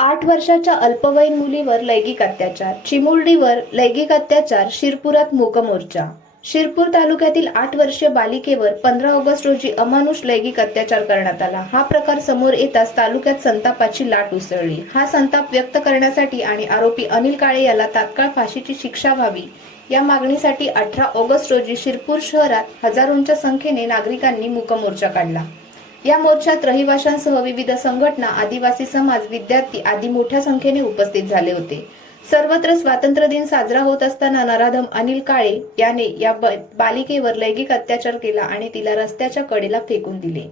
आठ वर्षाच्या अल्पवयीन मुलीवर लैंगिक अत्याचार चिमुरडीवर लैंगिक अत्याचार शिरपुरात मूकमोर्चा. शिरपूर तालुक्यातील आठ वर्षीय बालिकेवर पंधरा ऑगस्ट रोजी अमानुष लैंगिक अत्याचार करण्यात आला. हा प्रकार समोर येताच तालुक्यात संतापाची लाट उसळली. हा संताप व्यक्त करण्यासाठी आणि आरोपी अनिल काळे याला तात्काळ फाशीची शिक्षा व्हावी या मागणीसाठी अठरा ऑगस्ट रोजी शिरपूर शहरात हजारोंच्या संख्येने नागरिकांनी मूकमोर्चा काढला. या मोर्चात रहिवाशांसह विविध संघटना आदिवासी समाज विद्यार्थी आदी मोठ्या संख्येने उपस्थित झाले होते. सर्वत्र स्वातंत्र्य दिन साजरा होत असताना नराधम अनिल काळे याने या बालिकेवर लैंगिक अत्याचार केला आणि तिला रस्त्याच्या कडेला फेकून दिले.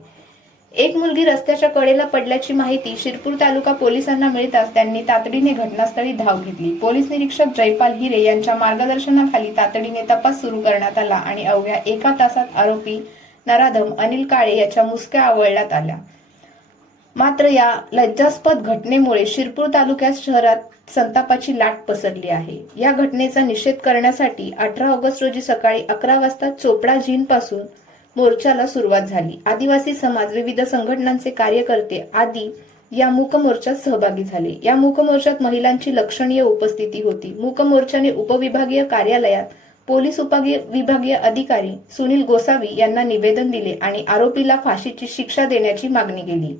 एक मुलगी रस्त्याच्या कडेला पडल्याची माहिती शिरपूर तालुका पोलिसांना मिळताच त्यांनी तातडीने घटनास्थळी धाव घेतली. पोलीस निरीक्षक जयपाल हिरे यांच्या मार्गदर्शनाखाली तातडीने तपास सुरू करण्यात आला आणि अवघ्या एका तासात आरोपी नराधम अनिल काळे याच्या मुसक्या आवळण्यात आल्या. मात्र या लज्जास्पद घटनेमुळे शिरपूर तालुक्यात शहरात संतापाची लाट पसरली आहे. या घटनेचा निषेध करण्यासाठी अठरा ऑगस्ट रोजी सकाळी अकरा वाजता चोपडा झीन पासून मोर्चाला सुरुवात झाली. आदिवासी समाज विविध संघटनांचे कार्यकर्ते आदी या मूकमोर्चात सहभागी झाले. या मूकमोर्चात महिलांची लक्षणीय उपस्थिती होती. मूकमोर्चाने उपविभागीय कार्यालयात पोलीस उपविभागीय विभागीय अधिकारी सुनील गोसावी यांना निवेदन दिले आणि आरोपीला फाशीची शिक्षा देण्याची मागणी केली.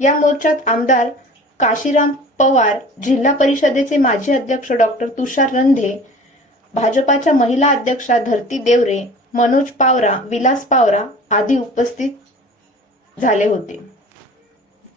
या मोर्चात आमदार काशीराम पवार जिल्हा परिषदेचे माजी अध्यक्ष डॉक्टर तुषार रंधे भाजपाच्या महिला अध्यक्षा धरती देवरे मनोज पावरा विलास पावरा आदी उपस्थित झाले होते.